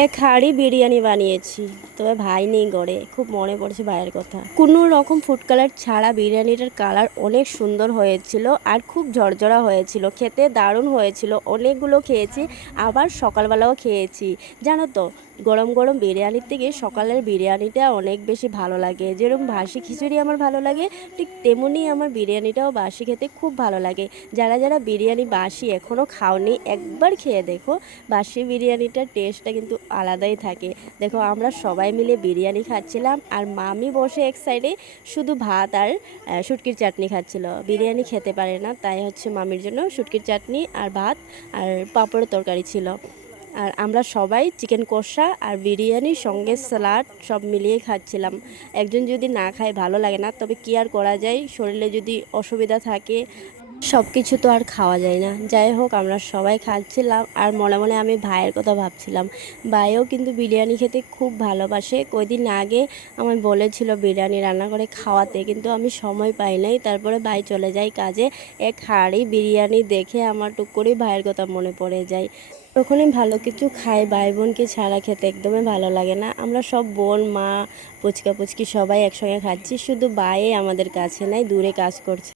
এক হাঁড়ি বিরিয়ানি বানিয়েছি, তবে ভাই নেই গড়ে। খুব মনে পড়ছে ভাইয়ের কথা। কোনো রকম ফুড কালার ছাড়া বিরিয়ানিটার কালার অনেক সুন্দর হয়েছিল আর খুব ঝরঝরা হয়েছিল, খেতে দারুণ হয়েছিল। অনেকগুলো খেয়েছি, আবার সকালবেলাও খেয়েছি। জানো তো, গরম গরম বিরিয়ানির থেকে সকালের বিরিয়ানিটা অনেক বেশি ভালো লাগে। যেরকম বাসি খিচুড়ি আমার ভালো লাগে, ঠিক তেমনই আমার বিরিয়ানিটাও বাসি খেতে খুব ভালো লাগে। যারা যারা বিরিয়ানি বাসি এখনও খাওনি, একবার খেয়ে দেখো। বাসি বিরিয়ানিটার টেস্টটা কিন্তু আলাদাই থাকে। দেখো, আমরা সবাই মিলে বিরিয়ানি খাচ্ছিলাম আর মামি বসে এক সাইডে শুধু ভাত আর শুটকির চাটনি খাচ্ছিল। বিরিয়ানি খেতে পারে না, তাই হচ্ছে মামির জন্য শুটকির চাটনি আর ভাত আর পাঁপড়ের তরকারি ছিল। আর আমরা সবাই চিকেন কষা আর বিরিয়ানির সঙ্গে স্যালাড সব মিলিয়ে খাচ্ছিলাম। একজন যদি না খায় ভালো লাগে না, তবে কি আর করা যায়, শরীরে যদি অসুবিধা থাকে সব কিছু তো আর খাওয়া যায় না। যাই হোক, আমরা সবাই খাচ্ছিলাম আর মনে মনে আমি ভাইয়ের কথা ভাবছিলাম। ভাইও কিন্তু বিরিয়ানি খেতে খুব ভালোবাসে। কয়দিন আগে আমায় বলেছিল বিরিয়ানি রান্না করে খাওয়াতে, কিন্তু আমি সময় পাই নাই। তারপরে ভাই চলে যায় কাজে। এক হাঁড়ি বিরিয়ানি দেখে আমার টুক করেই ভাইয়ের কথা মনে পড়ে যায়। তখনই ভালো কিছু খাই, ভাই বোনকে ছাড়া খেতে একদমই ভালো লাগে না। আমরা সব বোন, মা, পুচকা পুচকি সবাই একসঙ্গে খাচ্ছি, শুধু ভাই আমাদের কাছে নাই, দূরে কাজ করছে।